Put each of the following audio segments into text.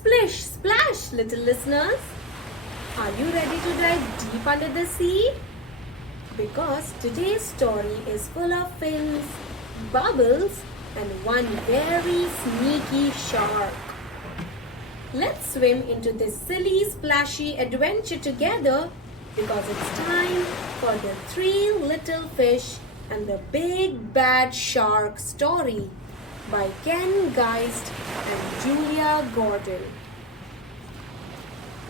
Splish, splash, little listeners. Are you ready to dive deep under the sea? Because today's story is full of fins, bubbles, and one very sneaky shark. Let's swim into this silly, splashy adventure together because it's time for the Three Little Fish and the Big Bad Shark story by Ken Geist and Julia Gordon.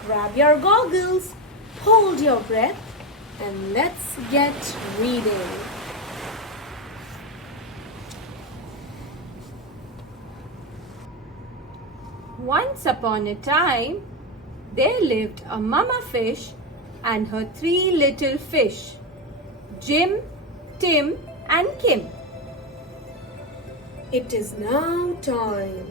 Grab your goggles, hold your breath, and let's get reading. Once upon a time, there lived a mama fish and her three little fish, Jim, Tim, and Kim. It is now time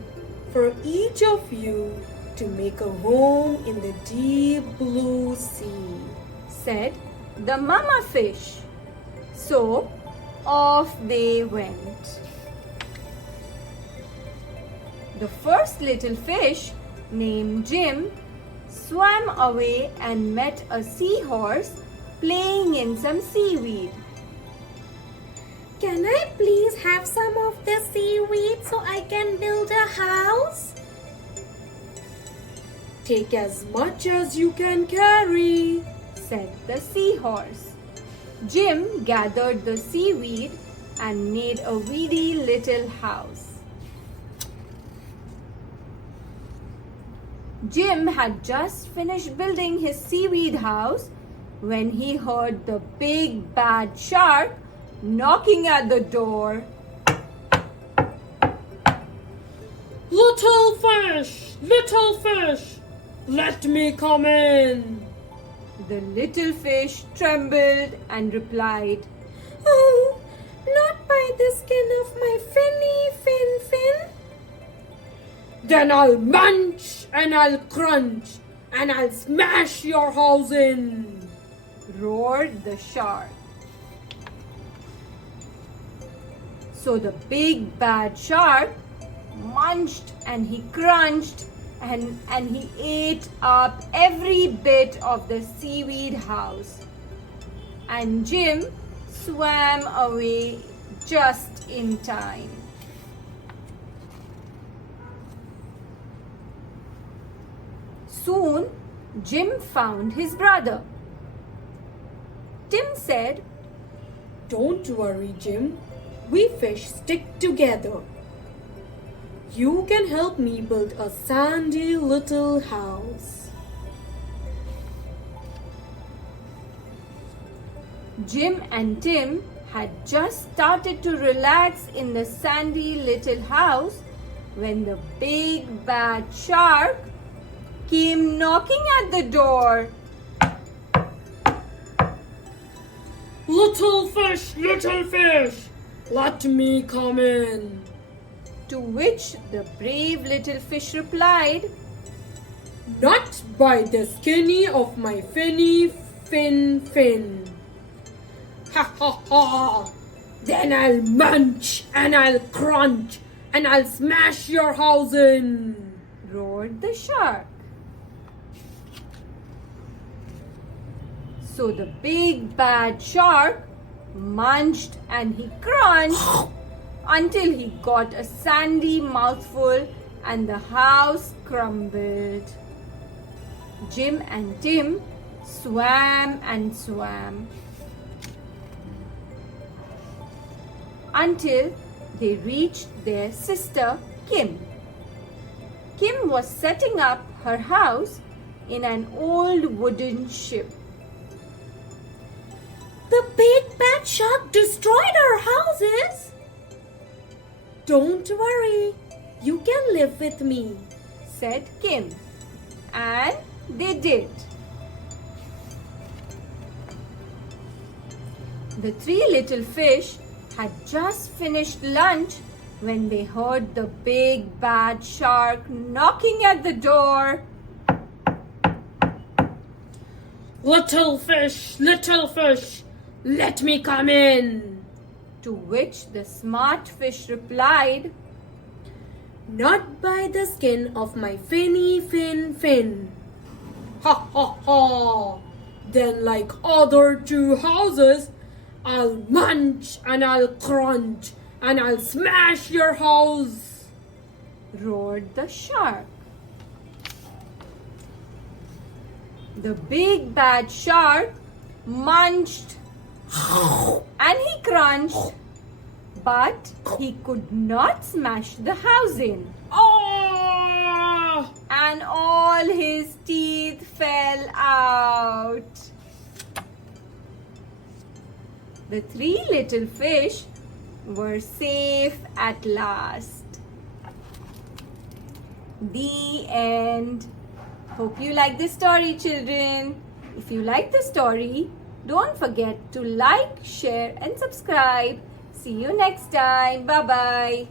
for each of you to make a home in the deep blue sea, said the mama fish. So off they went. The first little fish, named Jim, swam away and met a seahorse playing in some seaweed. Can I please have some of the seaweed so I can build a house? Take as much as you can carry, said the seahorse. Jim gathered the seaweed and made a weedy little house. Jim had just finished building his seaweed house when he heard the big bad shark knocking at the door. Little fish, let me come in. The little fish trembled and replied, Oh, not by the skin of my fin. Then I'll munch and I'll crunch and I'll smash your house in, roared the shark. So the big bad shark munched and he crunched and he ate up every bit of the seaweed house. And Jim swam away just in time. Soon, Jim found his brother. Tim said, Don't worry, Jim. We fish stick together. You can help me build a sandy little house. Jim and Tim had just started to relax in the sandy little house when the big bad shark came knocking at the door. Little fish, let me come in. To which the brave little fish replied, Not by the skinny of my fin. Ha ha ha! Then I'll munch and I'll crunch and I'll smash your house in, roared the shark. So the big bad shark munched and he crunched until he got a sandy mouthful and the house crumbled. Jim and Tim swam and swam until they reached their sister Kim. Kim was setting up her house in an old wooden ship. The big bad shark destroyed our houses. Don't worry, you can live with me, said Kim. And they did. The three little fish had just finished lunch when they heard the big bad shark knocking at the door. Little fish, let me come in. To which the smart fish replied, not by the skin of my finny fin. Ha ha ha! Then, like other two houses, I'll munch and I'll crunch and I'll smash your house! Roared the shark. The big bad shark munched and he crunched, but he could not smash the house in. Ah! And all his teeth fell out. The three little fish were safe at last. The end. Hope you like this story, children. If you like the story, don't forget to like, share and subscribe. See you next time. Bye-bye.